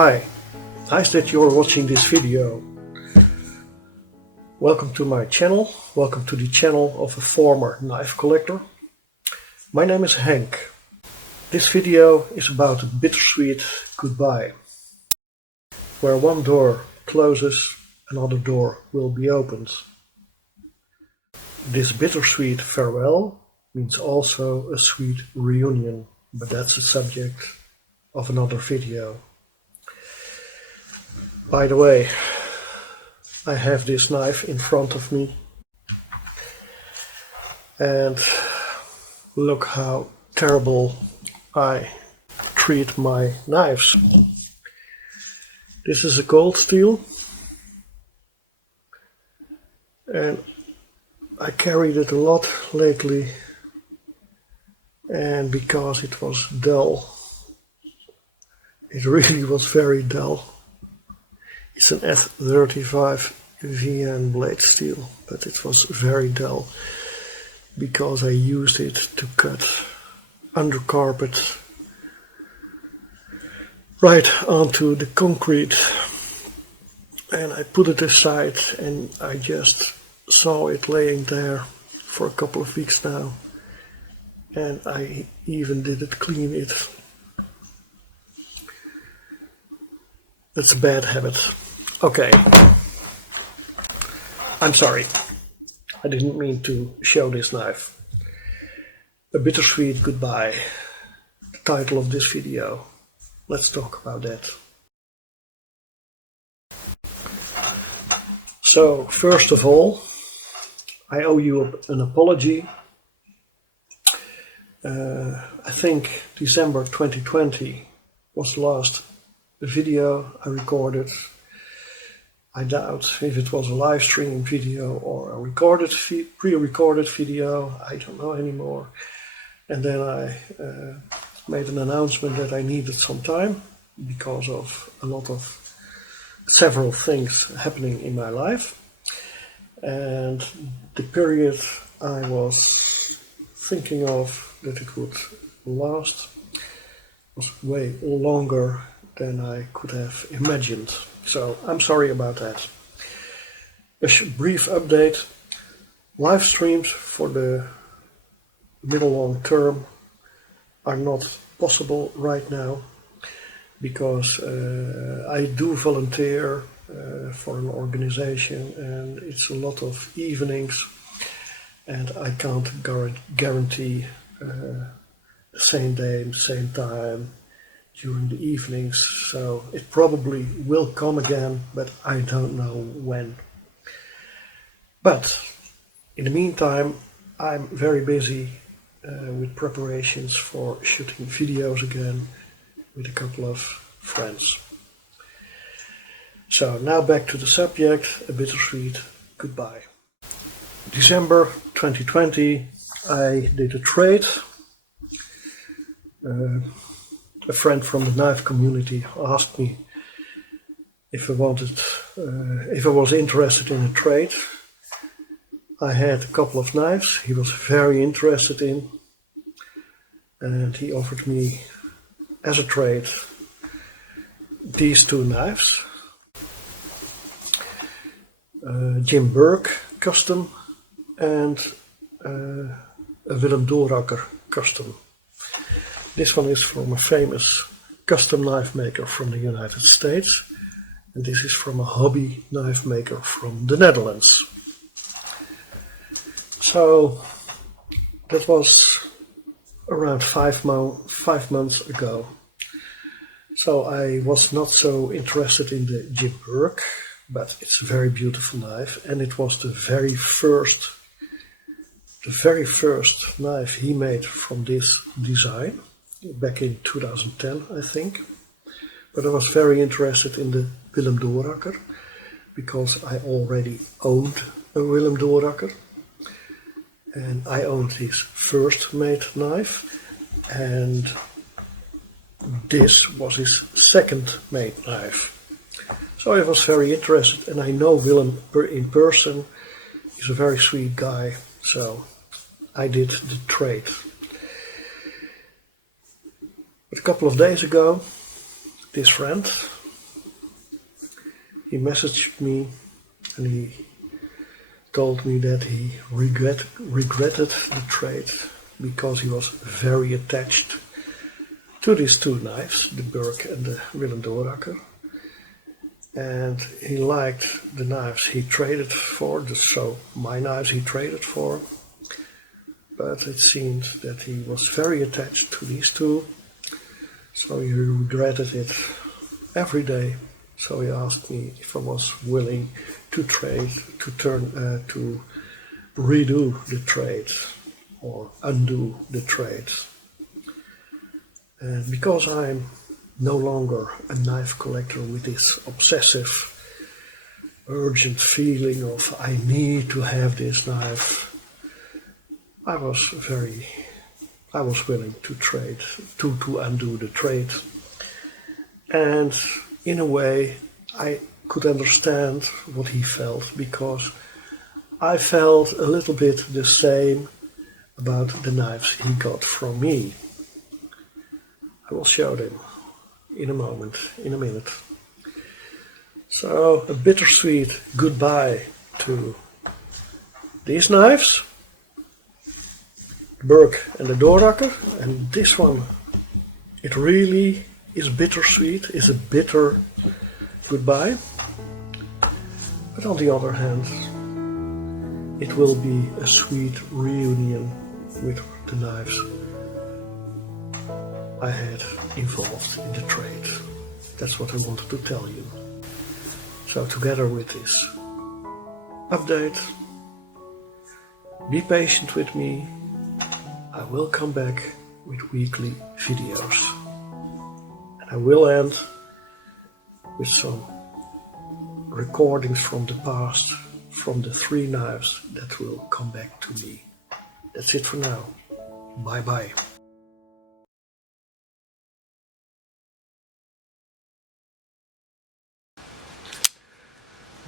Hi, nice that you're watching this video. Welcome to my channel, welcome to the channel of a former knife collector. My name is Henk. This video is about a bittersweet goodbye. Where one door closes, another door will be opened. This bittersweet farewell means also a sweet reunion, but that's the subject of another video. By the way, I have this knife in front of me, and look how terrible I treat my knives. This is a cold steel, and I carried it a lot lately, and because it was dull, it really was very dull. It's an F35 VN blade steel, but it was very dull because I used it to cut under carpet right onto the concrete, and I put it aside and I just saw it laying there for a couple of weeks now, and I even didn't clean it. That's a bad habit. Okay, I'm sorry, I didn't mean to show this knife. A bittersweet goodbye, the title of this video. Let's talk about that. So, first of all, I owe you an apology. I think December 2020 was the last video I recorded. I doubt if it was a live stream video or a recorded pre-recorded video, I don't know anymore. And then I made an announcement that I needed some time because of several things happening in my life. And the period I was thinking of that it would last was way longer than I could have imagined. So I'm sorry about that. A brief update. Live streams for the middle long term are not possible right now because I do volunteer for an organization, and it's a lot of evenings, and I can't guarantee the same day, same time during the evenings, so it probably will come again, but I don't know when. But in the meantime, I'm very busy with preparations for shooting videos again with a couple of friends. So now back to the subject, a bittersweet goodbye. December 2020, I did a trade. A friend from the knife community asked me if I was interested in a trade. I had a couple of knives he was very interested in, and he offered me as a trade these two knives. Jim Burke custom and a Willem Dooracker custom. This one is from a famous custom knife maker from the United States, and this is from a hobby knife maker from the Netherlands. So that was around 5 months ago. So I was not so interested in the Jim Burke, but it's a very beautiful knife, and it was the very first knife he made from this design. Back in 2010, I think. But I was very interested in the Willem Dooracker because I already owned a Willem Dooracker, and I owned his first made knife, and this was his second made knife. So I was very interested, and I know Willem in person. He's a very sweet guy, so I did the trade. But a couple of days ago, this friend he messaged me and he told me that he regretted the trade because he was very attached to these two knives, the Burke and the Willem Dooracker. And he liked the knives he traded for, so my knives he traded for. But it seemed that he was very attached to these two, so he regretted it every day. So he asked me if I was willing to trade, to redo the trade or undo the trade. And because I'm no longer a knife collector with this obsessive, urgent feeling of I need to have this knife, I was willing to trade, to undo the trade. And in a way, I could understand what he felt, because I felt a little bit the same about the knives he got from me. I will show them in a minute. So, a bittersweet goodbye to these knives, the Burke and the Dooracker, and this one, it really is bittersweet, is a bitter goodbye. But on the other hand, it will be a sweet reunion with the knives I had involved in the trade. That's what I wanted to tell you. So together with this update, be patient with me. I will come back with weekly videos. And I will end with some recordings from the past, from the 3 knives that will come back to me. That's it for now. Bye bye.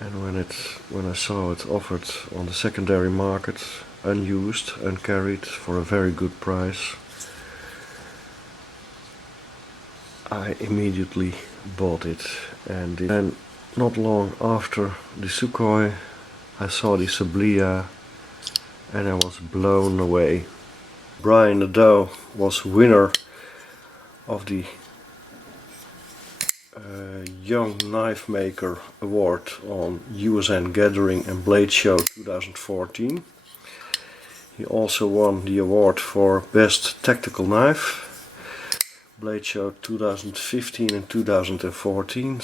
And when I saw it offered on the secondary market, unused, uncarried, for a very good price, I immediately bought it. And then not long after the Sukhoi, I saw the Sablia and I was blown away. Brian Nadeau was winner of the Young Knife Maker Award on USN Gathering and Blade Show 2014. He also won the award for Best Tactical Knife, Blade Show 2015 and 2014.